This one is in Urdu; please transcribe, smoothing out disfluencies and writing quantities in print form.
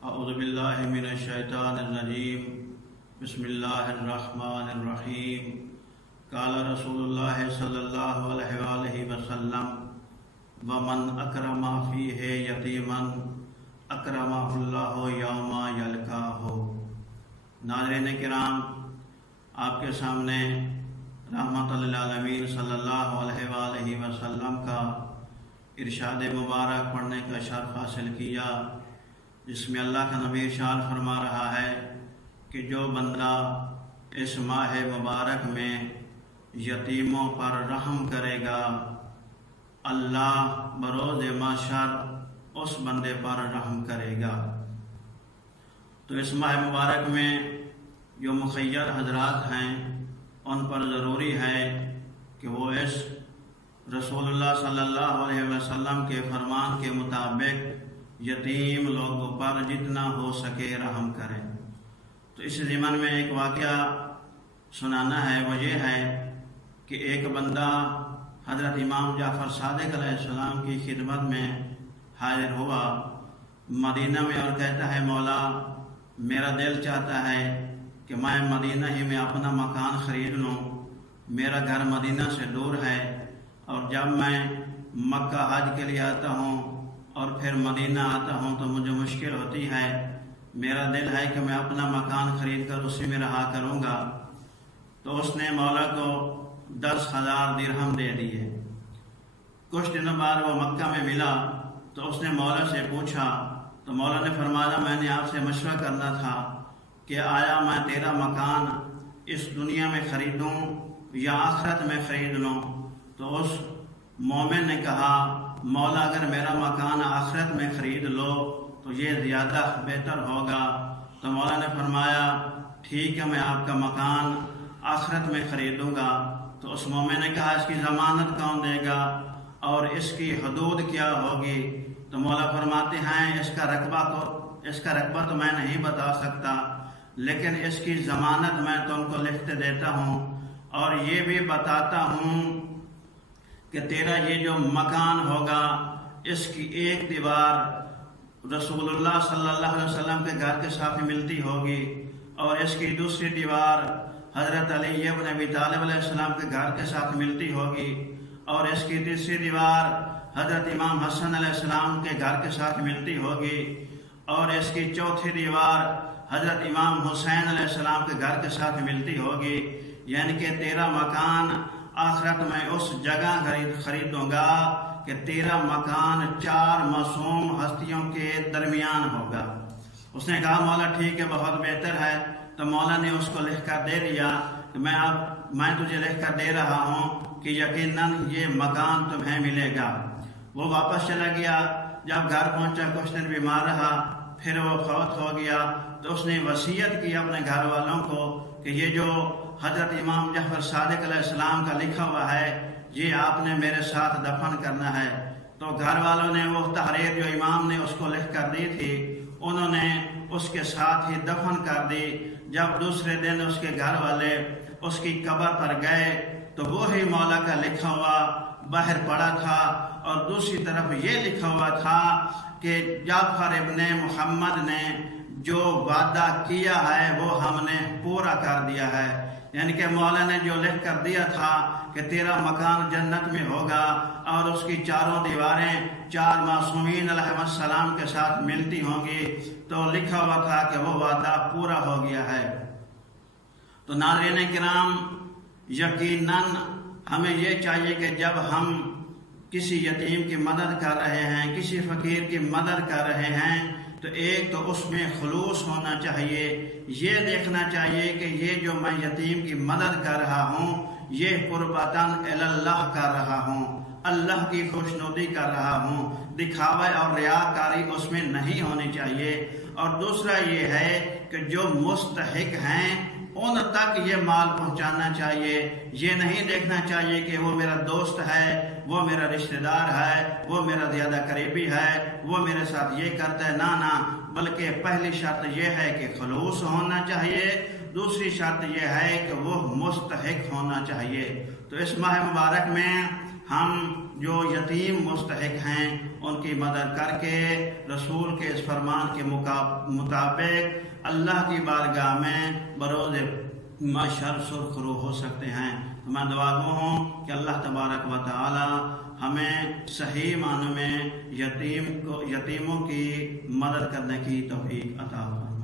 اعوذ باللہ من الشیطان الرجیم بسم اللہ الرحمن الرحیم قال رسول اللہ صلی اللہ علیہ وآلہ وسلم ومن اکرم فیہ یتیما اکرمہ اللہ یوم یلقاہ۔ ناظرین کرام، آپ کے سامنے رحمت للعالمین صلی اللہ علیہ وآلہ وسلم کا ارشاد مبارک پڑھنے کا شرف حاصل کیا، جس میں اللہ کا نبی ارشاد فرما رہا ہے کہ جو بندہ اس ماہ مبارک میں یتیموں پر رحم کرے گا، اللہ بروز محشر اس بندے پر رحم کرے گا۔ تو اس ماہ مبارک میں جو مخیر حضرات ہیں ان پر ضروری ہے کہ وہ اس رسول اللہ صلی اللہ علیہ وسلم کے فرمان کے مطابق یتیم لوگوں پر جتنا ہو سکے رحم کریں۔ تو اس ضمن میں ایک واقعہ سنانا ہے، وہ یہ ہے کہ ایک بندہ حضرت امام جعفر صادق علیہ السلام کی خدمت میں حاضر ہوا مدینہ میں، اور کہتا ہے مولا میرا دل چاہتا ہے کہ میں مدینہ ہی میں اپنا مکان خرید لوں، میرا گھر مدینہ سے دور ہے، اور جب میں مکہ حج کے لیے آتا ہوں اور پھر مدینہ آتا ہوں تو مجھے مشکل ہوتی ہے، میرا دل ہے کہ میں اپنا مکان خرید کر اسی میں رہا کروں گا۔ تو اس نے مولا کو 10,000 درہم دے دیے۔ کچھ دنوں بعد وہ مکہ میں ملا تو اس نے مولا سے پوچھا، تو مولا نے فرمایا میں نے آپ سے مشورہ کرنا تھا کہ آیا میں تیرا مکان اس دنیا میں خریدوں یا آخرت میں خرید لوں؟ تو اس مومن نے کہا مولا اگر میرا مکان آخرت میں خرید لو تو یہ زیادہ بہتر ہوگا۔ تو مولا نے فرمایا ٹھیک ہے، میں آپ کا مکان آخرت میں خریدوں گا۔ تو اس مومن نے کہا اس کی ضمانت کون دے گا اور اس کی حدود کیا ہوگی؟ تو مولا فرماتے ہیں اس کا رقبہ تو میں نہیں بتا سکتا، لیکن اس کی ضمانت میں تم کو لکھ دیتا ہوں، اور یہ بھی بتاتا ہوں کہ تیرا یہ جو مکان ہوگا اس کی ایک دیوار رسول اللہ صلی اللہ علیہ وسلم کے گھر کے ساتھ ملتی ہوگی، اور اس کی دوسری دیوار حضرت علی ابن ابی طالب علیہ السلام کے گھر کے ساتھ ملتی ہوگی، اور اس کی تیسری دیوار حضرت امام حسن علیہ السلام کے گھر کے ساتھ ملتی ہوگی، اور اس کی چوتھی دیوار حضرت امام حسین علیہ السلام کے گھر کے ساتھ ملتی ہوگی۔ یعنی کہ تیرا مکان آخرت میں اس جگہ خریدوں گا کہ تیرا مکان 4 معصوم ہستیوں کے درمیان ہوگا۔ اس نے کہا مولا ٹھیک ہے، بہت بہتر ہے۔ تو مولا نے اس کو لکھ کر دے دیا کہ میں تجھے لکھ کر دے رہا ہوں کہ یقیناً یہ مکان تمہیں ملے گا۔ وہ واپس چلا گیا، جب گھر پہنچا کچھ دن بیمار رہا، پھر وہ فوت ہو گیا۔ تو اس نے وصیت کی اپنے گھر والوں کو کہ یہ جو حضرت امام جعفر صادق علیہ السلام کا لکھا ہوا ہے یہ آپ نے میرے ساتھ دفن کرنا ہے۔ تو گھر والوں نے وہ تحریر جو امام نے اس کو لکھ کر دی تھی انہوں نے اس کے ساتھ ہی دفن کر دی۔ جب دوسرے دن اس کے گھر والے اس کی قبر پر گئے تو وہی مولا کا لکھا ہوا باہر پڑا تھا، اور دوسری طرف یہ لکھا ہوا تھا کہ جعفر ابن محمد نے جو وعدہ کیا ہے وہ ہم نے پورا کر دیا ہے۔ یعنی کہ مولا نے جو لکھ کر دیا تھا کہ تیرا مکان جنت میں ہوگا اور اس کی 4 دیواریں 4 معصومین علیہ السلام کے ساتھ ملتی ہوں گی، تو لکھا ہوا تھا کہ وہ وعدہ پورا ہو گیا ہے۔ تو ناظرین کرام، یقیناً ہمیں یہ چاہیے کہ جب ہم کسی یتیم کی مدد کر رہے ہیں، کسی فقیر کی مدد کر رہے ہیں، تو ایک تو اس میں خلوص ہونا چاہیے، یہ دیکھنا چاہیے کہ یہ جو میں یتیم کی مدد کر رہا ہوں یہ قربتاً اللہ کر رہا ہوں، اللہ کی خوشنودی کر رہا ہوں، دکھاوے اور ریاکاری اس میں نہیں ہونی چاہیے۔ اور دوسرا یہ ہے کہ جو مستحق ہیں ان تک یہ مال پہنچانا چاہیے، یہ نہیں دیکھنا چاہیے کہ وہ میرا دوست ہے، وہ میرا رشتہ دار ہے، وہ میرا زیادہ قریبی ہے، وہ میرے ساتھ یہ کرتا ہے، نہ، بلکہ پہلی شرط یہ ہے کہ خلوص ہونا چاہیے، دوسری شرط یہ ہے کہ وہ مستحق ہونا چاہیے۔ تو اس ماہ مبارک میں ہم جو یتیم مستحق ہیں ان کی مدد کر کے رسول کے اس فرمان کے مطابق اللہ کی بارگاہ میں بروز محشر سرخرو ہو سکتے ہیں۔ میں دعا گو ہوں کہ اللہ تبارک و تعالی ہمیں صحیح معنی میں یتیموں کی مدد کرنے کی توفیق عطا فرمائے۔